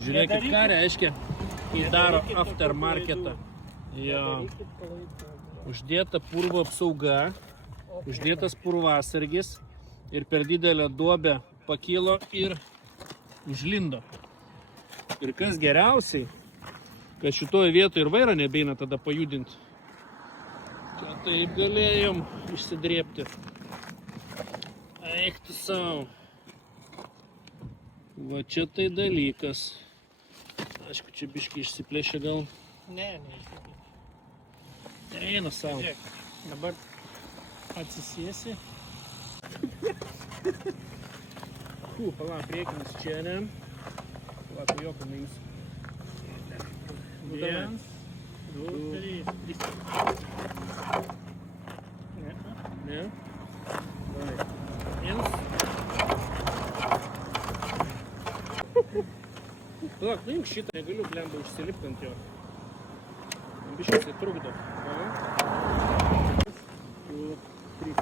Žiūrėkit, ką reiškia, kai daro aftermarketą. Jo. Uždėta purvo apsauga, uždėtas purvasargis ir per didelę duobę pakilo ir užlindo. Ir kas geriausiai, kad šitoje vietoje ir vairą nebeina tada pajudinti. Čia taip galėjom išsidrėpti. Eik tu savo. Va čia tai dalykas. Aišku, čia biškai išsiplėšė gal. Ne, neišsiplėšė. Eina savo. Žiūrėk, dabar atsisėsi. Pala, priekinis čia, ne? Va, tu jokio neįsi. Vienas, du, trys. Ne. Ne? Vai. Vienas. Palauk, nuimk šitą, negaliu blemba užsilipti ant jo. Biškai tai trukdo. Du, trys.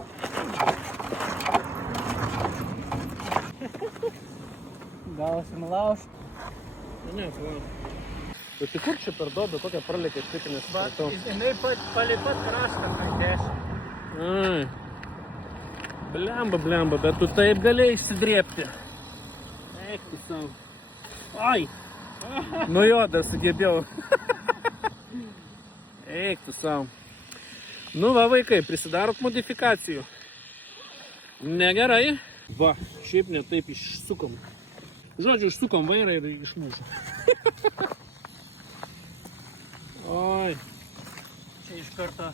Gausim laužt. Ne, palauk. Bet tai kur čia per duobę, kokią pralėkė šitą nesupratau? Jinai palei pat kraštą paidėsi. Ai. Blemba, bet tu taip galėjai išsidrėpti. Eik tu savo. Ai! Nu jo, dar sugebėjau. Eik tu savo. Nu va, vaikai, prisidarot modifikacijų. Negerai. Va, šiaip ne taip išsukom. Žodžiu, išsukom vairą ir išmušom. Oi. Čia iš karto.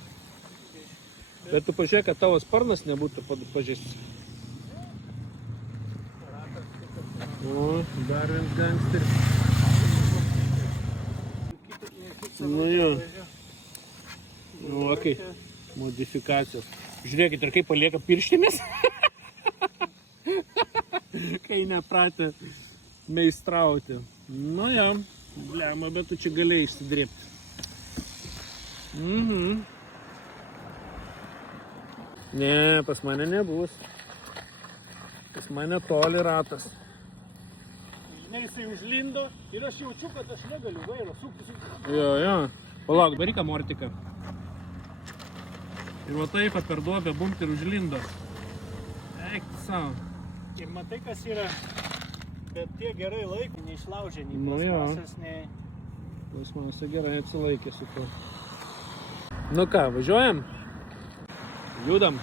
Bet tu pažiūrėk, kad tavo sparnas nebūtų pažeistas. O, dar vienas gangsteris. Nu jo. Nu, okei. Modifikacijos. Žiūrėkit, ir kaip palieka pirštimis. Kai nepratę meistrauti. Nu jo. Blema, bet tu čia galėjai išsidrėpti. Ne, pas mane nebus. Pas mane toli ratas. Žinai, jisai užlindo ir aš jaučiu, kad aš negaliu vairo sukti. Jo. Palauk, daryk amortiką. Ir va taip per duobę bumt ir užlindo. Eik tu savo. Ir matai, kas yra, bet tie gerai laikė, neišlaužė nei Nu jo. plasmasas, nei... Plasmasą gerai atsilaikė su to. Nu ką, važiuojam? Judam.